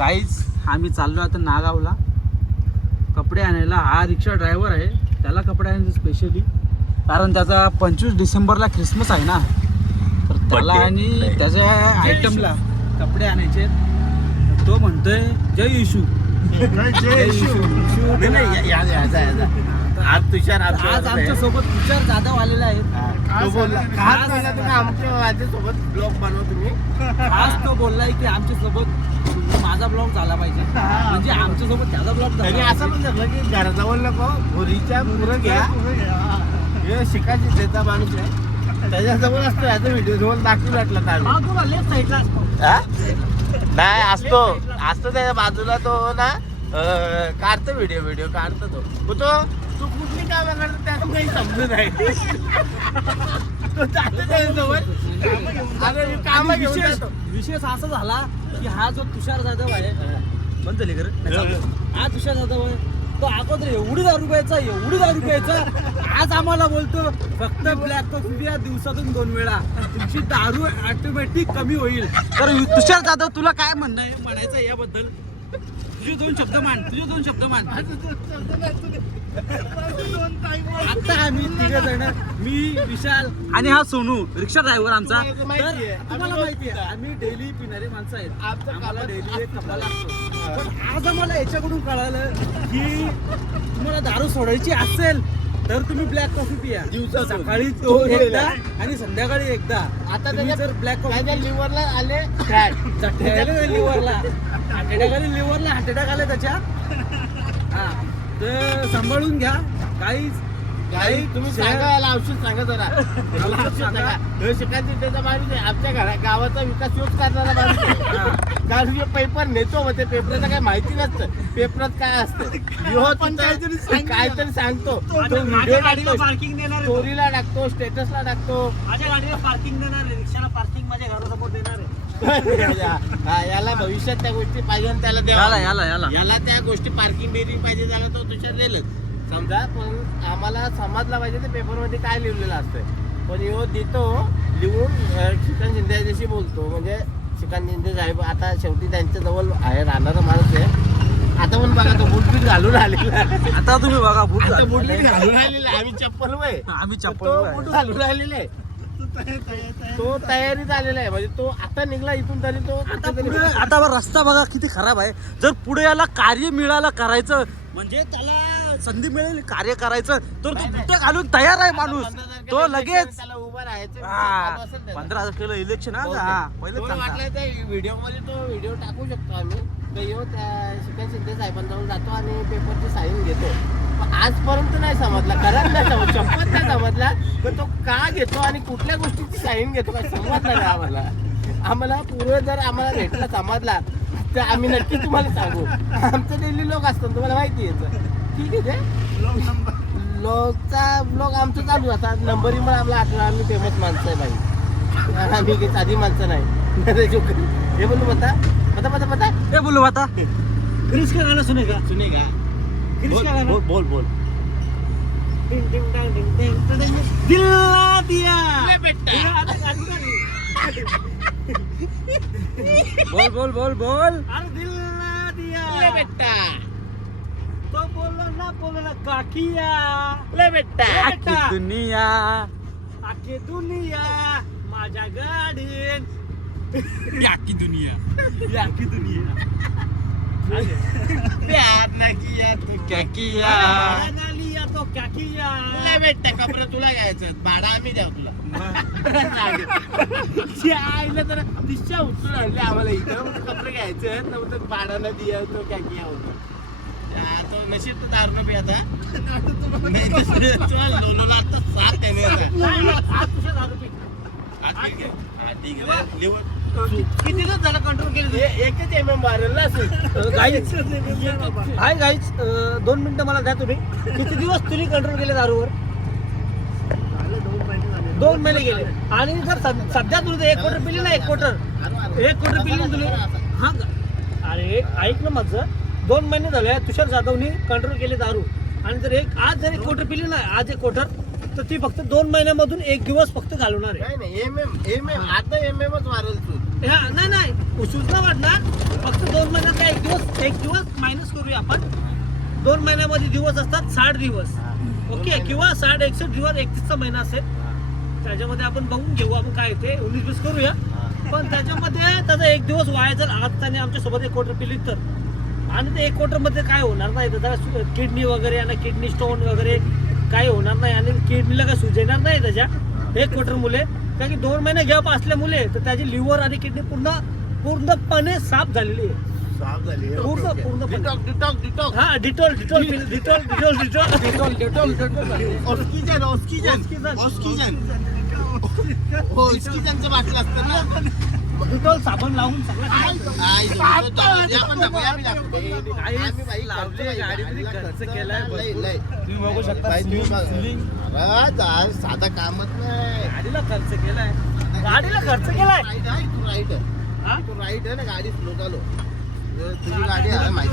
Guys आम्ही चाललो आता नागावला कपडे आणायला. हा रिक्षा ड्रायव्हर आहे, त्याला कपडे आणायचे स्पेशली, कारण त्याचा 25 डिसेंबरला क्रिसमस आहे ना, तर त्याला आणि त्याच्या आयटमला कपडे आणायचे. तो म्हणतोय जय येशू. आज तुषार आज आमच्या सोबत तुषार जाधव आलेला आहे. तो बोलला आमच्या सोबत ब्लॉग बनवा तुम्ही. आज तो बोललाय की आमच्या सोबत माझा ब्लॉग झाला पाहिजे, म्हणजे आमच्या सोबत त्याचा ब्लॉग त्यांनी झाला. असं पण म्हटलं की घराजवळ नको घोरीच्या पुरं घ्या. हे शिकायची त्याचा माणूस आहे, त्याच्याजवळ असतो. याचा व्हिडिओ जवळ दाखवून वाटला नाही असतो त्याच्या बाजूला तो ना काढतो व्हिडिओ काढतो तो तू कुठली कामं करतो त्याला काही समजू नाही. तो जातो त्याच्यासोबत अरे कामं घेऊन जातो. विशेष असा झाला की हा जो तुषार जाधव आहे, बंद झाली खरं, हा तुषार जाधव आहे, तो अगोदर एवढी दारू प्यायचा, आज आम्हाला बोलतो फक्त ब्लॅक कॉफी पिया दिवसातून 2 वेळा, तुमची दारू ऑटोमॅटिक कमी होईल. तर तुषार जाधव तुला काय म्हणायचं याबद्दल? तुझे दोन शब्द मान. आता आम्ही 3 जण, मी विशाल आणि हा सोनू रिक्षा ड्रायव्हर आमचा. तर तुम्हाला माहिती आहे आम्ही डेली पिणारे माणसं आहेत, आम्हाला डेली एक कपडा लागतो. पण आज आम्हाला याच्याकडून कळालं की तुम्हाला दारू सोडायची असेल तर तुम्ही ब्लॅक कॉफी पिया, सकाळी एकदा आणि संध्याकाळी एकदा. आता तुम्ही जर ब्लॅक कॉफी लिव्हरला आले लिव्हरला हार्ट अटॅक आले त्याच्या. हा, तर सांभाळून घ्या काही तुम्ही सांगा याला औषध सांगा जरा. शिकायची त्याचा माणूस आहे, आमच्या गावाचा विकास योच करणारा माणूस आहे. कारण पेपर नेतो मग ते पेपरचं काय माहिती नसतं, पेपरात काय असतं काहीतरी सांगतो. तो व्हिडिओ टाकतो, स्टोरीला टाकतो, स्टेटसला टाकतो. माझ्या गाडीला पार्किंग देणार आहे, रिक्षाला पार्किंग माझ्या घरासमोर देणार आहे. याला भविष्यात त्या गोष्टी पाहिजे आणि त्याला द्यावा. याला त्या गोष्टी पार्किंग दिली पाहिजे, त्याला तो तुषार देईल समजा. पण आम्हाला समजला पाहिजे ते पेपरमध्ये काय लिहिलेलं असतं. पण यो देतो लिहून, श्रीकांत शिंदे बोलतो, म्हणजे श्रीकांत शिंदे साहेब आता शेवटी त्यांच्या जवळ आहे, राहणारा माणूस आहे. आता पण बघा तो बूट घालून आलेला. आता तुम्ही बघा बूट घालून आलेला. आम्ही चप्पल बूट घालून आलेले आहे. तो तयारीत आलेला आहे, म्हणजे तो आता निघला इथून तरी तो आता रस्ता बघा किती खराब आहे. जर पुढे याला कार्य मिळालं करायचं, म्हणजे त्याला संधी मिळेल कार्य करायचं, तर तो बुट्टे घालून तयार आहे माणूस. तो लगेच त्याला उभा राहायचं. 15 तारखेला इलेक्शन वाटलं त्या व्हिडिओ मध्ये तो व्हिडिओ टाकू शकतो आम्ही. तर येऊ त्या श्रीकांत शिंदे साहेबांजवळ जातो आणि पेपरची साईन घेतो. आजपर्यंत नाही समजला, खरंच नाही समज, शपथ नाही समजला. पण तो का घेतो आणि कुठल्या गोष्टीची साईन घेतो काय समजलं नाही आम्हाला. पुढे जर आम्हाला भेटला समजला तर आम्ही नक्की तुम्हाला सांगू. आमचं डेली लोक असतात, तुम्हाला माहिती आहे. ठीक आहे, ते लोकचा ब्लॉग आमचं चालू आता. नंबरिंग पण आम्हाला आठवण, आम्ही फेमस माणसं आहे बाई, आम्ही साधी माणसं नाही. हे बोलू पता हे बोलू आता क्रिश का गाना सुनेगा क्रिश का गाना बोल दिल ना दिया बोल अरे दिल ना दिया बेटा, तो बोलला काकिया ले बेटा, आखी दुनिया माझ्या गाडीन. याकी दुनिया प्यार ना किया तो क्या किया. लिया तो क्या किया. ले बेटा, कपडे तुला घ्यायचं, भाडा आम्ही द्याव तुला. आईला तर दिशा उचलून आणले आम्हाला इथं. कपडे घ्यायचे नव्हतं, भाडा न दिया तो क्या किया होता. तो नशीब तर दारू न पियाचा. लोला आता 7 किती दिवस झाला कंट्रोल केले? एकच MM मारेल ना हाय गाईज, 2 मिनिटं मला द्या तुम्ही. किती दिवस तुम्ही कंट्रोल केले दारूवर? 2 महिने गेले. आणि जर सध्या तुला 1 क्वार्टर पिली ना, 1 क्वार्टर पिली ना तुला. हा अरे ऐक ना माझं, 2 महिने झाले तुषार जाधवनी कंट्रोल केले दारू. आणि जर आज जर 1 क्वार्टर पिली ना, आज 1 क्वार्टर, तर ती फक्त 2 महिन्यामधून 1 दिवस फक्त घालवणार आहे. नाही MM आता MMच मारेल तू. नाही उसूच ना वाटणार, फक्त 2 महिन्यात काय एक दिवस मायनस करूया आपण. 2 महिन्यामध्ये दिवस असतात 60 दिवस. ओके, किंवा 60-61 दिवस 31चा महिना असेल. त्याच्यामध्ये आपण बघून घेऊ आपण काय ते 19-20 करूया. पण त्याच्यामध्ये त्याचा एक दिवस वाया जर आज त्याने आमच्यासोबत 1 क्वार्टर पिली तर, आणि ते 1 क्वार्टर मध्ये काय होणार नाही, त्याचा किडनी वगैरे आणि किडनी स्टोन वगैरे काही होणार नाही आणि किडनीला काय सूज येणार नाही त्याच्या 1 क्वार्टर मुले. कारण की 2 महिने गॅप असल्यामुळे तर त्याची लिव्हर आणि किडनी पूर्णपणे साफ झालेली आहे. पूर्णपणे हा डिटॉल बाटलं असतं ना, डिटॉल साबण लावून सगळं खर्च केलाय. तुम्ही बघू शकता साधा कामच नाही. गाडीला खर्च केलाय. राईट आहे ना, गाडी स्लो चालू.